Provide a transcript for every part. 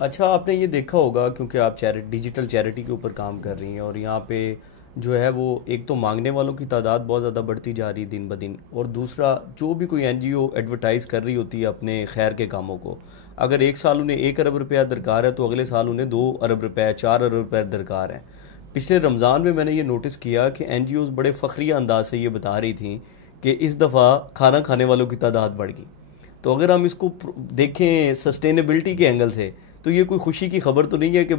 اچھا، آپ نے یہ دیکھا ہوگا کیونکہ آپ ڈیجیٹل چیریٹی کے اوپر کام کر رہی ہیں، اور یہاں پہ جو ہے وہ ایک تو مانگنے والوں کی تعداد بہت زیادہ بڑھتی جا رہی دن بدن، اور دوسرا جو بھی کوئی این جی او ایڈورٹائز کر رہی ہوتی ہے اپنے خیر کے کاموں کو، اگر ایک سال انہیں 1 ارب روپیہ درکار ہے تو اگلے سال انہیں 2 ارب روپے 4 ارب روپے درکار ہیں۔ پچھلے رمضان میں نے یہ نوٹس کیا کہ این جی اوز بڑے فخریہ انداز سے یہ بتا رہی تھیں کہ اس دفعہ کھانا کھانے والوں کی تعداد بڑھ گئی۔ تو اگر ہم اس کو دیکھیں سسٹینیبلٹی کے اینگل سے تو یہ کوئی خوشی کی خبر تو نہیں ہے کہ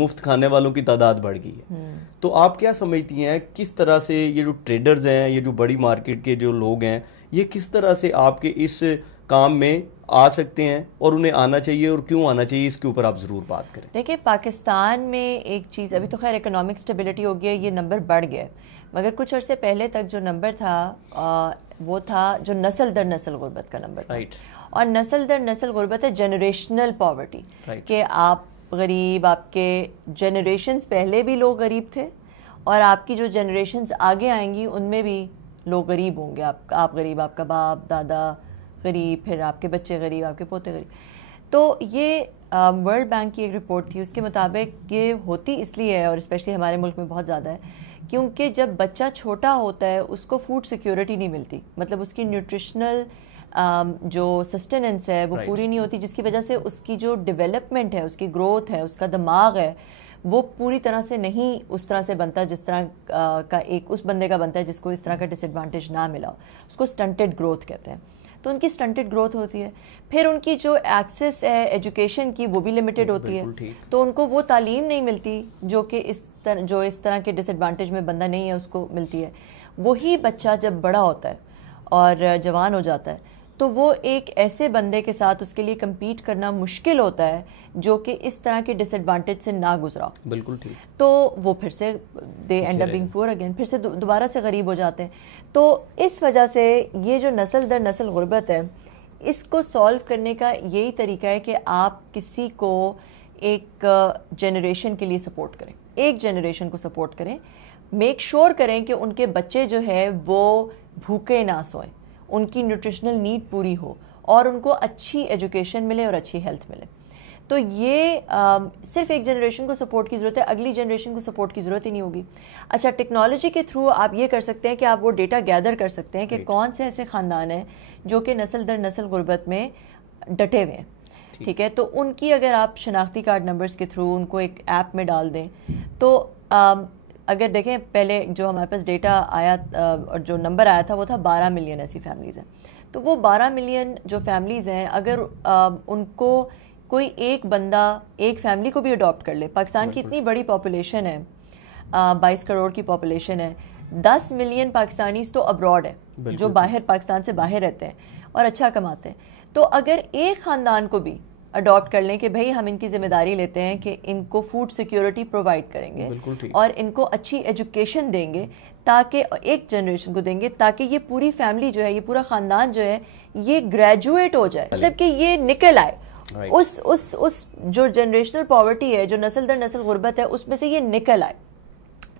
مفت کھانے والوں کی تعداد بڑھ گئی ہے۔ تو آپ کیا سمجھتی ہیں کس طرح سے یہ جو ٹریڈرز ہیں، یہ جو بڑی مارکیٹ کے جو لوگ ہیں، یہ کس طرح سے آپ کے اس کام میں آ سکتے ہیں، اور انہیں آنا چاہیے اور کیوں آنا چاہیے، اس کے اوپر آپ ضرور بات کریں۔ دیکھیں، پاکستان میں ایک چیز، ابھی تو خیر اکنامک سٹیبلٹی ہو گیا، یہ نمبر بڑھ گیا، مگر کچھ عرصے پہلے تک جو نمبر تھا وہ تھا جو نسل در نسل غربت کا نمبر تھا۔ اور نسل در نسل غربت ہے جنریشنل پاورٹی، کہ آپ غریب، آپ کے جنریشنز پہلے بھی لوگ غریب تھے، اور آپ کی جو جنریشنز آگے آئیں گی ان میں بھی لوگ غریب ہوں گے، آپ غریب، آپ کا باپ دادا غریب، پھر آپ کے بچے غریب، آپ کے پوتے غریب۔ تو یہ ورلڈ بینک کی ایک رپورٹ تھی، اس کے مطابق یہ ہوتی اس لیے ہے، اور اسپیشلی ہمارے ملک میں بہت زیادہ ہے، کیونکہ جب بچہ چھوٹا ہوتا ہے اس کو فوڈ سیکیورٹی نہیں ملتی، مطلب اس کی نیوٹریشنل جو سسٹیننس ہے وہ پوری نہیں ہوتی، جس کی وجہ سے اس کی جو ڈیولپمنٹ ہے، اس کی گروتھ ہے، اس کا دماغ ہے، وہ پوری طرح سے نہیں اس طرح سے بنتا جس طرح کا ایک اس بندے کا بنتا ہے جس کو اس طرح کا ڈس ایڈوانٹیج نہ ملا ہو، اس کو سٹنٹڈ گروتھ کہتے ہیں۔ تو ان کی سٹنٹڈ گروتھ ہوتی ہے، پھر ان کی جو ایکسیس ہے ایجوکیشن کی وہ بھی لمیٹڈ ہوتی ہے، تو ان کو وہ تعلیم نہیں ملتی جو کہ اس طرح کے ڈس ایڈوانٹیج میں بندہ نہیں ہے اس کو ملتی ہے۔ وہی بچہ جب بڑا ہوتا ہے اور جوان ہو جاتا ہے تو وہ ایک ایسے بندے کے ساتھ اس کے لیے کمپیٹ کرنا مشکل ہوتا ہے جو کہ اس طرح کے ڈس ایڈوانٹیج سے نہ گزرا۔ بالکل ٹھیک۔ تو وہ پھر سے دے اینڈ اپ بینگ پور اگین، پھر سے دوبارہ سے غریب ہو جاتے ہیں۔ تو اس وجہ سے یہ جو نسل در نسل غربت ہے، اس کو سالو کرنے کا یہی طریقہ ہے کہ آپ کسی کو ایک جنریشن کے لیے سپورٹ کریں، ایک جنریشن کو سپورٹ کریں، میک شور کریں کہ ان کے بچے جو ہے وہ بھوکے نہ سوئیں، ان کی نیوٹریشنل نیڈ پوری ہو، اور ان کو اچھی ایجوکیشن ملے اور اچھی ہیلتھ ملے۔ تو یہ صرف ایک جنریشن کو سپورٹ کی ضرورت ہے، اگلی جنریشن کو سپورٹ کی ضرورت ہی نہیں ہوگی۔ اچھا، ٹیکنالوجی کے تھرو آپ یہ کر سکتے ہیں کہ آپ وہ ڈیٹا گیدر کر سکتے ہیں کہ کون سے ایسے خاندان ہیں جو کہ نسل در نسل غربت میں ڈٹے ہوئے ہیں، ٹھیک ہے؟ تو ان کی اگر آپ شناختی کارڈ نمبرز کے تھرو ان کو ایک ایپ میں ڈال دیں، تو اگر دیکھیں پہلے جو ہمارے پاس ڈیٹا آیا اور جو نمبر آیا تھا وہ تھا 12 ملین ایسی فیملیز ہیں۔ تو وہ 12 ملین جو فیملیز ہیں، اگر ان کو کوئی ایک بندہ ایک فیملی کو بھی اڈاپٹ کر لے، پاکستان کی اتنی بڑی پاپولیشن ہے، 22 کروڑ کی پاپولیشن ہے، 10 ملین پاکستانیز تو ابراڈ ہیں جو باہر پاکستان سے باہر رہتے ہیں اور اچھا کماتے ہیں۔ تو اگر ایک خاندان کو بھی اڈاپٹ کر لیں کہ بھئی ہم ان کی ذمہ داری لیتے ہیں کہ ان کو فوڈ سیکیورٹی پرووائڈ کریں گے اور ان کو اچھی ایجوکیشن دیں گے، تاکہ ایک جنریشن کو دیں گے تاکہ یہ پوری فیملی جو ہے، یہ پورا خاندان جو ہے، یہ گریجویٹ ہو جائے، مطلب کہ یہ نکل آئے اس جو جنریشنل پاورٹی ہے، جو نسل در نسل غربت ہے، اس میں سے یہ نکل آئے۔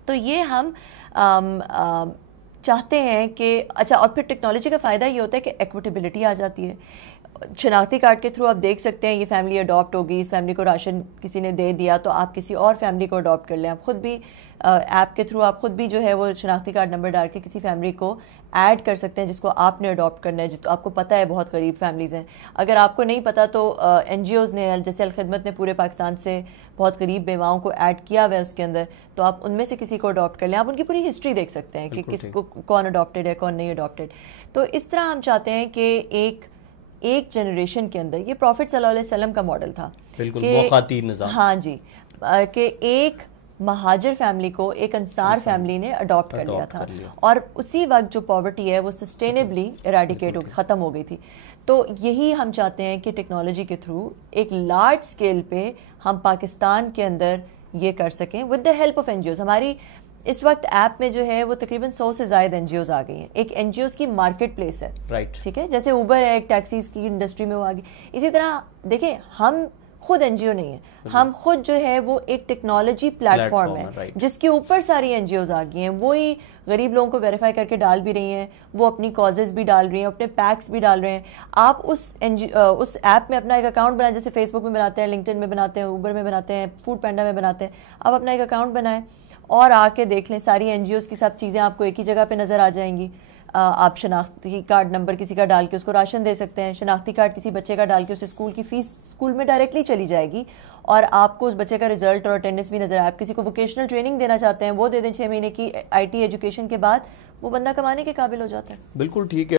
تو یہ ہم چاہتے ہیں کہ اچھا، اور پھر ٹیکنالوجی کا فائدہ یہ ہوتا ہے کہ ایکویٹیبلٹی آ جاتی ہے۔ شناختی کارڈ کے تھرو آپ دیکھ سکتے ہیں یہ فیملی اڈاپٹ ہوگی، اس فیملی کو راشن کسی نے دے دیا تو آپ کسی اور فیملی کو اڈاپٹ کر لیں، آپ خود بھی ایپ کے تھرو آپ خود بھی جو ہے وہ شناختی کارڈ نمبر ڈال کے کسی فیملی کو ایڈ کر سکتے ہیں جس کو آپ نے اڈاپٹ کرنا ہے، جس کو آپ کو پتہ ہے بہت غریب فیملیز ہیں۔ اگر آپ کو نہیں پتہ تو این جی اوز نے، جیسے الخدمت نے پورے پاکستان سے بہت غریب بیواؤں کو ایڈ کیا ہوا ہے اس کے اندر، تو آپ ان میں سے کسی کو اڈاپٹ کر لیں، آپ ان کی پوری ہسٹری دیکھ سکتے ہیں کہ کس کو کون اڈاپٹیڈ ہے کون نہیں اڈاپٹیڈ۔ تو اس طرح ہم چاہتے ہیں کہ ایک جنریشن کے اندر، یہ پروفٹ صلی اللہ علیہ وسلم کا ماڈل تھا، بالکل مخاطی نظام، ہاں جی، کہ ایک مہاجر فیملی کو ایک انصار فیملی نے اڈاپٹ کر لیا تھا، اور اسی وقت جو پاورٹی ہے وہ سسٹینیبلی ایراڈیکیٹ ہو گئی، ختم ہو گئی تھی۔ تو یہی ہم چاہتے ہیں کہ ٹیکنالوجی کے تھرو ایک لارج اسکیل پہ ہم پاکستان کے اندر یہ کر سکیں with the help of NGOs. ہماری اس وقت ایپ میں جو ہے وہ تقریباً 100 سے زائد این جی اوز آ گئی ہیں، ایک این جی اوز کی مارکیٹ پلیس ہے، ٹھیک ہے، جیسے اوبر ہے ایک ٹیکسیز کی انڈسٹری میں وہ آ گئی۔ اسی طرح دیکھیں، ہم خود این جی او نہیں ہے، ہم خود جو ہے وہ ایک ٹیکنالوجی پلیٹ فارم ہے جس کے اوپر ساری این جی اوز آ گئی ہیں، وہی غریب لوگوں کو ویریفائی کر کے ڈال بھی رہی ہیں، وہ اپنی کازز بھی ڈال رہی ہیں، اپنے پیکس بھی ڈال رہے ہیں. آپ اس ایپ میں اپنا ایک اکاؤنٹ بنائیں، جیسے فیس بک میں بناتے ہیں، لنکڈ ان میں بناتے ہیں، اوبر میں بناتے ہیں، فوڈ پینڈا میں بناتے ہیں. آپ اپنا ایک اکاؤنٹ بنائیں اور آ کے دیکھ لیں، ساری این جی اوز کی سب چیزیں آپ کو ایک ہی جگہ پہ نظر آ جائیں گی. آپ شناختی کارڈ نمبر کسی کا ڈال کے اس کو راشن دے سکتے ہیں، شناختی کارڈ کسی بچے کا ڈال کے اسے اسکول کی فیس اسکول میں ڈائریکٹلی چلی جائے گی، اور آپ کو اس بچے کا رزلٹ اور اٹینڈنس بھی نظر آئے. آپ کسی کو ووکیشنل ٹریننگ دینا چاہتے ہیں، وہ دے دیں 6 مہینے کی آئی ٹی ایجوکیشن کے بعد، وہ بندہ کمانے کے قابل ہو جاتا ہے. بالکل ٹھیک ہے.